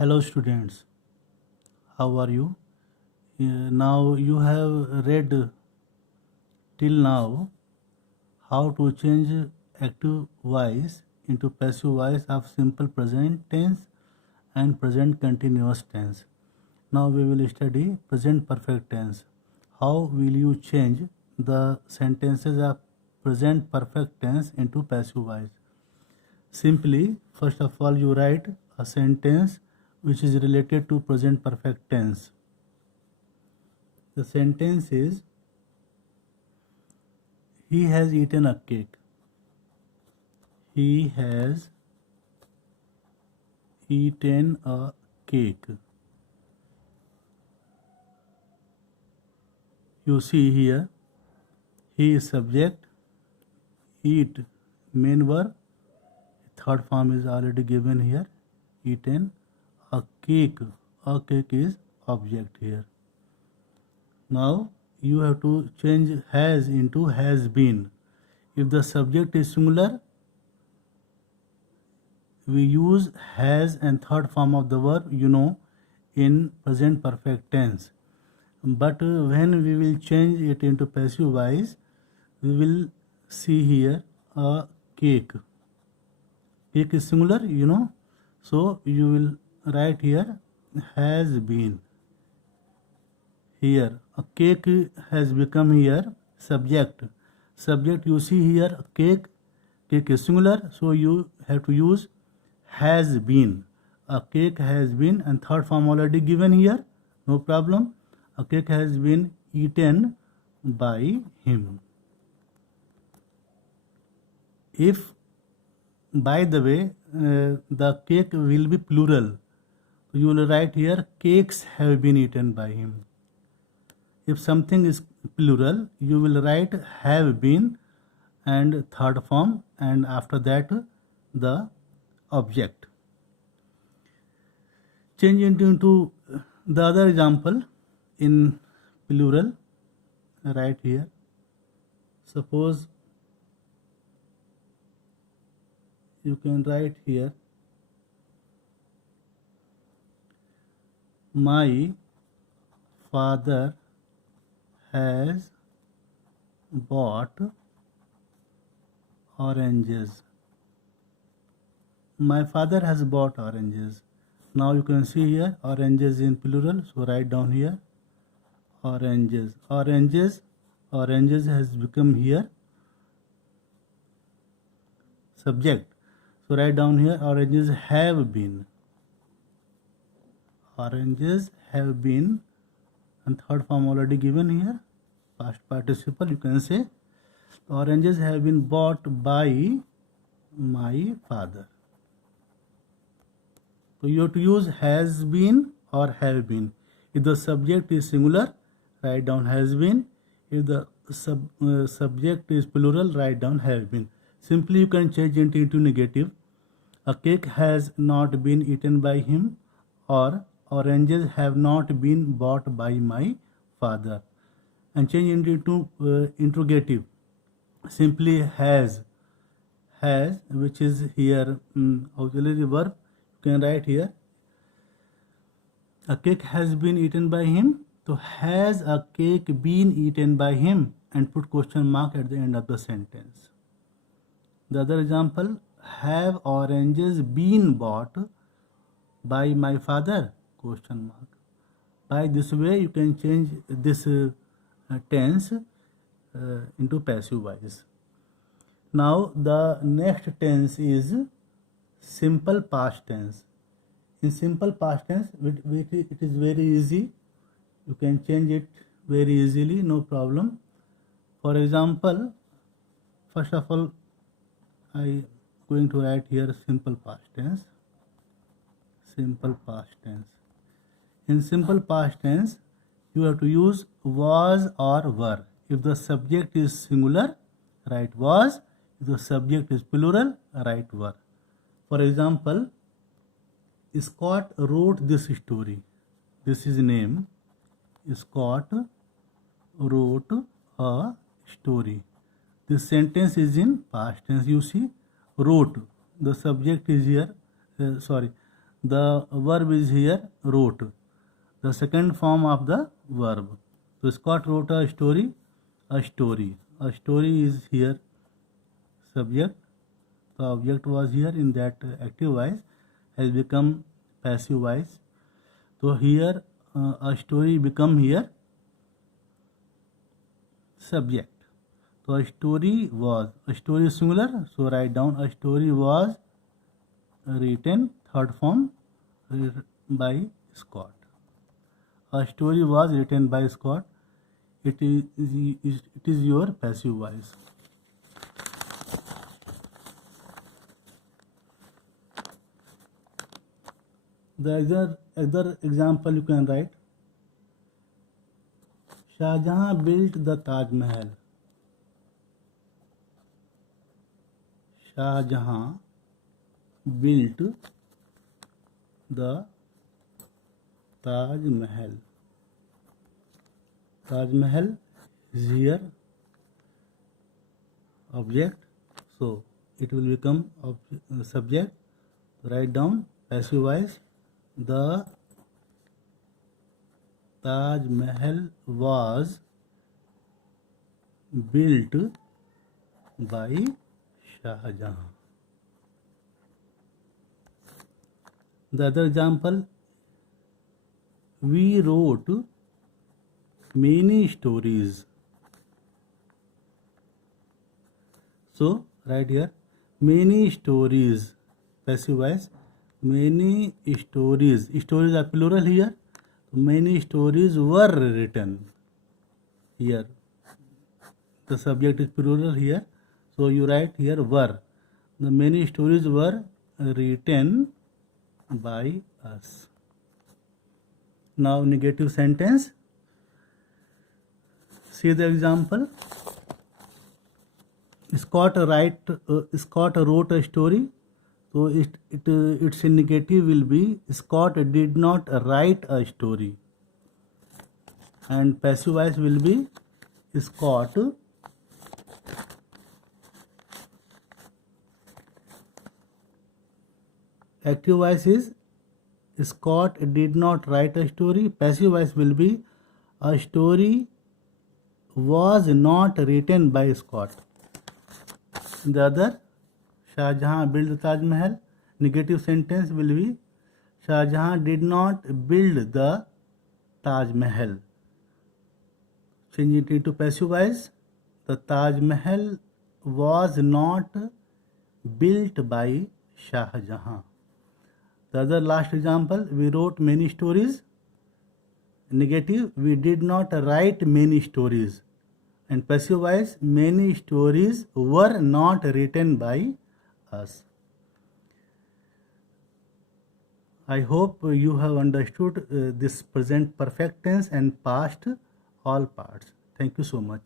Hello students, how are you? Now you have read till now how to change active voice into passive voice of simple present tense and present continuous tense. Now we will study present perfect tense. How will you change the sentences of present perfect tense into passive voice? Simply, first of all, you write a sentence which is related to present perfect tense. The sentence is, he has eaten a cake. He has eaten a cake. You see here, he is subject, eat main verb, third form is already given here, eaten. A cake is object here. Now you have to change has into has been. If the subject is singular, we use has and third form of the verb in present perfect tense. But when we will change it into passive voice, we will see here a cake. Cake is singular, so you will write here has been. Here a cake has become here subject. Subject you see here cake is singular, so you have to use has been. A cake has been, and third form already given here, no problem. A cake has been eaten by him. If, by the way, the cake will be plural, you will write here cakes have been eaten by him. If something is plural, you will write have been and third form, and after that the object. Change into the other example in plural. Right here, suppose you can write here, my father has bought oranges. My father has bought oranges. Now you can see here oranges in plural, so write down here oranges. Oranges has become here subject, so write down here oranges have been. Oranges have been, and third form already given here, past participle. You can say oranges have been bought by my father. So you have to use has been or have been. If the subject is singular, write down has been. If the subject is plural, write down have been. Simply you can change it into negative. A cake has not been eaten by him, or oranges have not been bought by my father. And change it into interrogative. Simply has, which is here auxiliary verb, you can write here a cake has been eaten by him. So has a cake been eaten by him, and put question mark at the end of the sentence. The other example, have oranges been bought by my father? Question mark. By this way you can change this tense into passive voice. Now the next tense is simple past tense. In simple past tense, it is very easy. You can change it very easily, no problem. For example, first of all, I am going to write here simple past tense. Simple past tense. In simple past tense, you have to use was or were. If the subject is singular, write was. If the subject is plural, write were. For example, Scott wrote this story. This is name. Scott wrote a story. This sentence is in past tense. You see, wrote. The subject is here. The verb is here wrote, the second form of the verb. So Scott wrote a story, a story. A story is here subject. The object was here in that active voice has become passive voice. So here a story become here subject. So a story is singular, so write down a story was written, third form, by Scott. A story was written by Scott. It is your passive voice. The other example you can write. Shahjahan built the Taj Mahal. Shahjahan built the Taj Mahal. Taj Mahal is here object, so it will become subject. Write down passive voice. The Taj Mahal was built by Shahjahan. The other example, we wrote many stories. So right here, many stories, passive voice, many stories. Stories are plural here. Many stories were written here. The subject is plural here, so you write here were. The many stories were written by us. Now negative sentence. See the example. Scott wrote a story. So its negative will be Scott did not write a story, and passive voice will be Scott active voice is Scott did not write a story. Passive voice will be a story was not written by Scott. The other, Shahjahan built the Taj Mahal. Negative sentence will be Shahjahan did not build the Taj Mahal. Change it into passive voice. The Taj Mahal was not built by Shahjahan. The other last example, we wrote many stories. Negative, we did not write many stories. And passive voice, many stories were not written by us. I hope you have understood this present perfect tense and past all parts. Thank you so much.